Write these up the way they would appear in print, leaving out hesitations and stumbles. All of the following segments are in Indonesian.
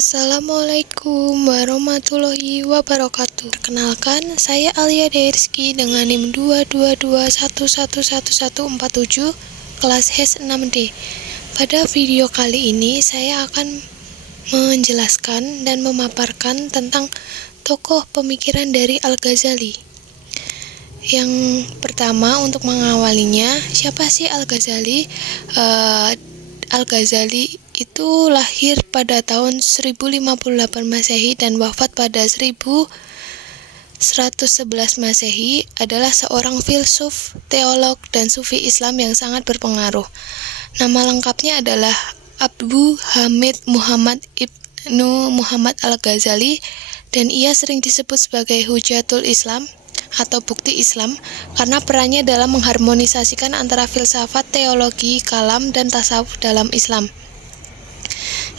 Assalamualaikum warahmatullahi wabarakatuh. Perkenalkan, saya Alia Deirski dengan NIM 222111147 kelas HES 6D. Pada video kali ini saya akan menjelaskan dan memaparkan tentang tokoh pemikiran dari Al-Ghazali. Yang pertama, untuk mengawalinya, siapa sih Al-Ghazali? Al-Ghazali itu lahir pada tahun 1058 Masehi dan wafat pada 1111 Masehi, adalah seorang filsuf, teolog, dan sufi Islam yang sangat berpengaruh. Nama lengkapnya adalah Abu Hamid Muhammad Ibnu Muhammad Al-Ghazali, dan ia sering disebut sebagai Hujatul Islam atau bukti Islam karena perannya dalam mengharmonisasikan antara filsafat, teologi, kalam, dan tasawuf dalam Islam.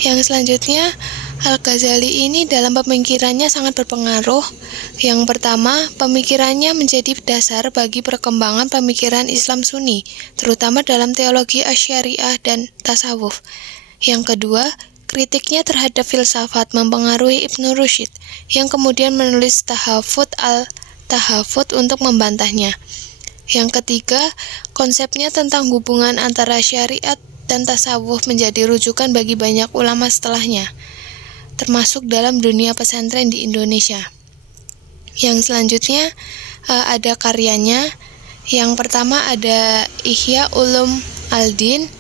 Yang selanjutnya, Al-Ghazali ini dalam pemikirannya sangat berpengaruh. Yang pertama, pemikirannya menjadi dasar bagi perkembangan pemikiran Islam Sunni, terutama dalam teologi Asy'ariyah dan tasawuf. Yang kedua, kritiknya terhadap filsafat mempengaruhi Ibnu Rushd, yang kemudian menulis Tahafut al-Tahafut untuk membantahnya. Yang ketiga, konsepnya tentang hubungan antara syariat dan tasawuf menjadi rujukan bagi banyak ulama setelahnya, termasuk dalam dunia pesantren di Indonesia. Yang selanjutnya ada karyanya. Yang pertama ada Ihya Ulum Al-Din,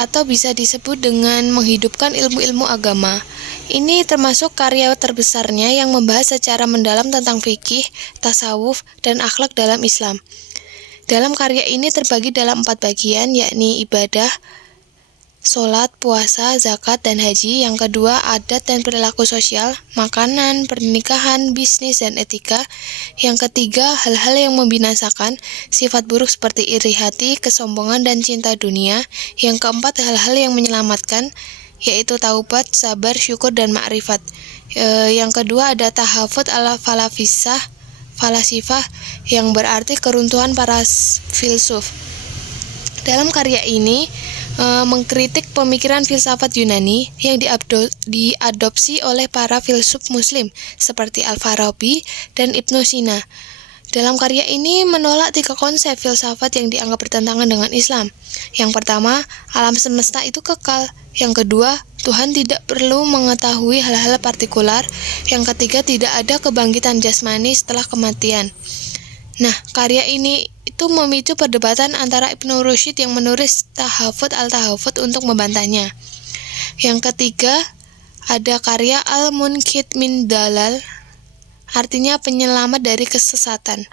atau bisa disebut dengan menghidupkan ilmu-ilmu agama. Ini termasuk karya terbesarnya yang membahas secara mendalam tentang fikih, tasawuf, dan akhlak dalam Islam. Dalam karya ini terbagi dalam 4 bagian, yakni ibadah, sholat, puasa, zakat, dan haji. Yang kedua, adat dan perilaku sosial, makanan, pernikahan, bisnis, dan etika. Yang ketiga, hal-hal yang membinasakan, sifat buruk seperti iri hati, kesombongan, dan cinta dunia. Yang keempat, hal-hal yang menyelamatkan, yaitu taubat, sabar, syukur, dan ma'rifat. Yang kedua ada tahafut falasifah, yang berarti keruntuhan para filsuf. Dalam karya ini mengkritik pemikiran filsafat Yunani yang diadopsi oleh para filsuf Muslim seperti Al-Farabi dan Ibnu Sina. Dalam karya ini menolak 3 konsep filsafat yang dianggap bertentangan dengan Islam. Yang pertama, alam semesta itu kekal. Yang kedua, Tuhan tidak perlu mengetahui hal-hal partikular. Yang ketiga, tidak ada kebangkitan jasmani setelah kematian. Nah, karya ini itu memicu perdebatan antara Ibnu Rushd yang menulis Tahafut al-Tahafut untuk membantahnya. Yang ketiga, ada karya Al-Munqidh min Dalal, artinya penyelamat dari kesesatan.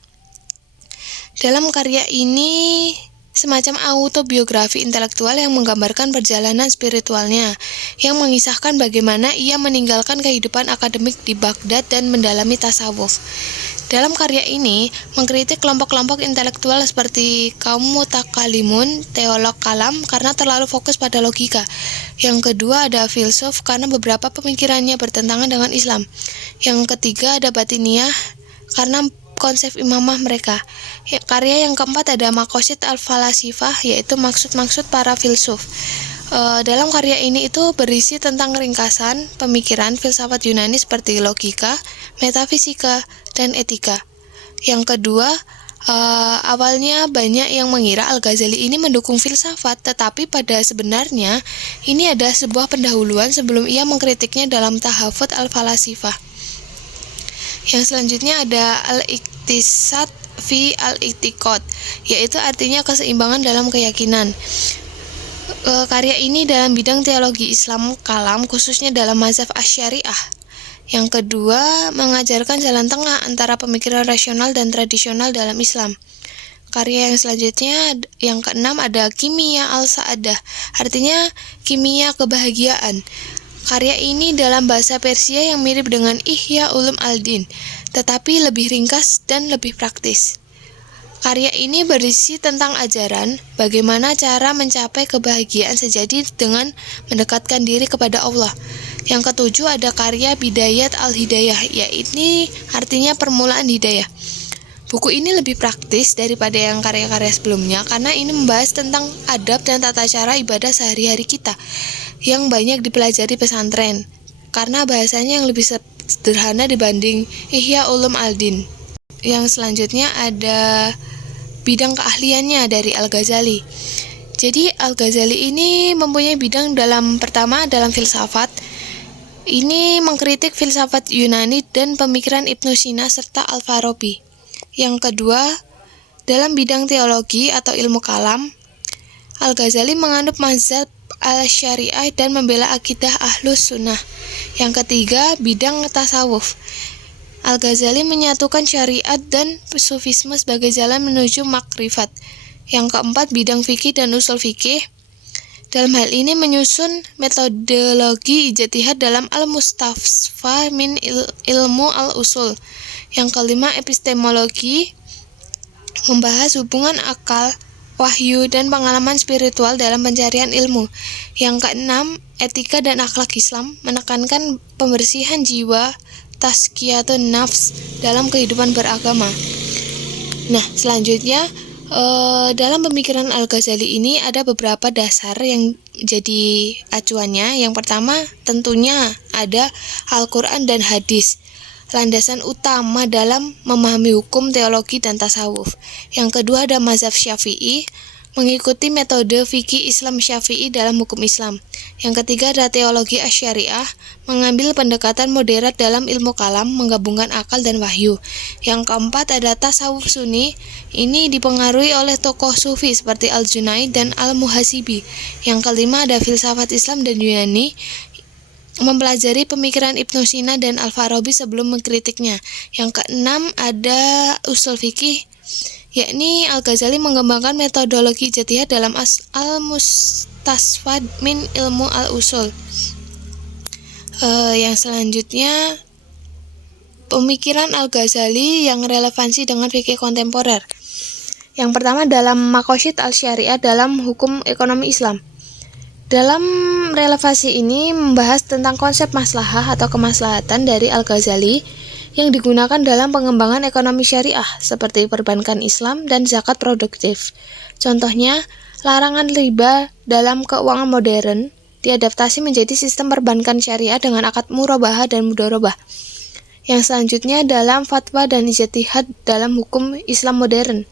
Dalam karya ini semacam autobiografi intelektual yang menggambarkan perjalanan spiritualnya, yang mengisahkan bagaimana ia meninggalkan kehidupan akademik di Baghdad dan mendalami tasawuf. Dalam karya ini mengkritik kelompok-kelompok intelektual seperti kaum mutakalimun, teolog kalam karena terlalu fokus pada logika. Yang kedua ada filsuf karena beberapa pemikirannya bertentangan dengan Islam. Yang ketiga ada batiniyah karena konsep imamah mereka. Karya yang keempat ada Maqasid al-Falasifah, yaitu maksud-maksud para filsuf. Dalam karya ini itu berisi tentang ringkasan pemikiran filsafat Yunani seperti logika, metafisika, dan etika. Yang kedua, awalnya banyak yang mengira Al-Ghazali ini mendukung filsafat, tetapi pada sebenarnya ini adalah sebuah pendahuluan sebelum ia mengkritiknya dalam Tahafut al-Falasifah. Yang selanjutnya ada Al-Iqtisad fi al-I'tiqad, yaitu artinya keseimbangan dalam keyakinan. Karya ini dalam bidang teologi Islam kalam, khususnya dalam mazhab Asy'ariyah. Yang kedua, mengajarkan jalan tengah antara pemikiran rasional dan tradisional dalam Islam. Karya yang selanjutnya, yang keenam ada Kimia al-Sa'adah, artinya kimia kebahagiaan. Karya ini dalam bahasa Persia yang mirip dengan Ihya Ulum Al-Din, tetapi lebih ringkas dan lebih praktis. Karya ini berisi tentang ajaran bagaimana cara mencapai kebahagiaan sejati dengan mendekatkan diri kepada Allah. Yang ketujuh ada karya Bidayat al-Hidayah, yaitu artinya permulaan hidayah. Buku ini lebih praktis daripada yang karya-karya sebelumnya karena ini membahas tentang adab dan tata cara ibadah sehari-hari kita. yang banyak dipelajari pesantren karena bahasanya yang lebih sederhana dibanding Ihya Ulumuddin. Yang selanjutnya ada bidang keahliannya dari Al-Ghazali. Jadi Al-Ghazali ini mempunyai bidang pertama dalam filsafat. Ini mengkritik filsafat Yunani dan pemikiran Ibnu Sina serta Al-Farabi. Yang kedua, dalam bidang teologi atau ilmu kalam, Al-Ghazali menganut mazhab al-syariah dan membela akidah ahlus sunnah. Yang ketiga, bidang tasawuf. Al-Ghazali menyatukan syariat dan sufisme sebagai jalan menuju makrifat. Yang keempat, bidang fikih dan usul fikih. Dalam hal ini menyusun metodologi ijtihad dalam al-mustasfa min ilmu al-usul. Yang kelima, epistemologi, membahas hubungan akal, wahyu, dan pengalaman spiritual dalam pencarian ilmu. Yang keenam, etika dan akhlak Islam, menekankan pembersihan jiwa, tazkiyatun nafs dalam kehidupan beragama. Nah, selanjutnya dalam pemikiran Al-Ghazali ini ada beberapa dasar yang jadi acuannya. Yang pertama tentunya ada Al-Quran dan hadis, landasan utama dalam memahami hukum, teologi, dan tasawuf. Yang kedua ada mazhab Syafi'i, mengikuti metode fikih Islam Syafi'i dalam hukum Islam. Yang ketiga ada teologi asy-syariah, mengambil pendekatan moderat dalam ilmu kalam, menggabungkan akal dan wahyu. Yang keempat ada tasawuf Sunni, ini dipengaruhi oleh tokoh sufi seperti Al-Junaid dan Al-Muhasibi. Yang kelima ada filsafat Islam dan Yunani, mempelajari pemikiran Ibnu Sina dan Al-Farabi sebelum mengkritiknya. Yang keenam ada usul fikih, yakni Al-Ghazali mengembangkan metodologi ijtihad dalam al-mustasfa min ilmu al-usul. Yang selanjutnya pemikiran Al-Ghazali yang relevansi dengan fikih kontemporer. Yang pertama dalam Maqasid al-Syariah dalam hukum ekonomi Islam. Dalam relevansi ini membahas tentang konsep maslahah atau kemaslahatan dari Al-Ghazali yang digunakan dalam pengembangan ekonomi syariah seperti perbankan Islam dan zakat produktif. Contohnya, larangan riba dalam keuangan modern diadaptasi menjadi sistem perbankan syariah dengan akad murabahah dan mudharabah. Yang selanjutnya dalam fatwa dan ijtihad dalam hukum Islam modern.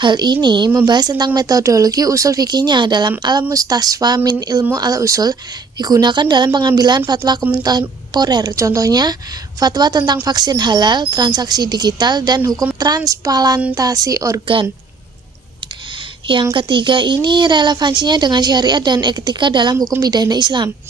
Hal ini membahas tentang metodologi usul fikihnya dalam al-mustasfa min ilmu al-usul digunakan dalam pengambilan fatwa kontemporer. Contohnya, fatwa tentang vaksin halal, transaksi digital, dan hukum transplantasi organ. Yang ketiga ini relevansinya dengan syariat dan etika dalam hukum pidana Islam.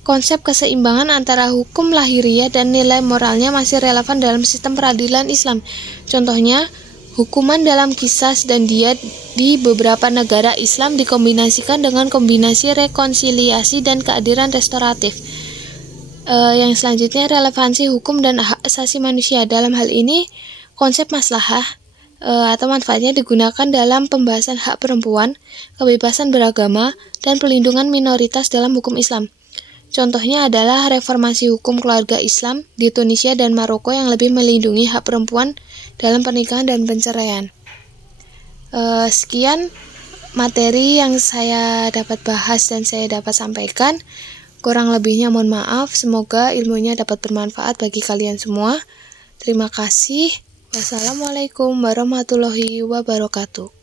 Konsep keseimbangan antara hukum lahiriah dan nilai moralnya masih relevan dalam sistem peradilan Islam. Contohnya, hukuman dalam qisas dan diyat di beberapa negara Islam dikombinasikan dengan kombinasi rekonsiliasi dan keadilan restoratif. Yang selanjutnya relevansi hukum dan hak asasi manusia. Dalam hal ini, konsep maslahah atau manfaatnya digunakan dalam pembahasan hak perempuan, kebebasan beragama, dan pelindungan minoritas dalam hukum Islam. Contohnya adalah reformasi hukum keluarga Islam di Tunisia dan Maroko yang lebih melindungi hak perempuan dalam pernikahan dan perceraian. Sekian materi yang saya dapat bahas dan saya dapat sampaikan. Kurang lebihnya mohon maaf. Semoga ilmunya dapat bermanfaat bagi kalian semua. Terima kasih. Wassalamualaikum warahmatullahi wabarakatuh.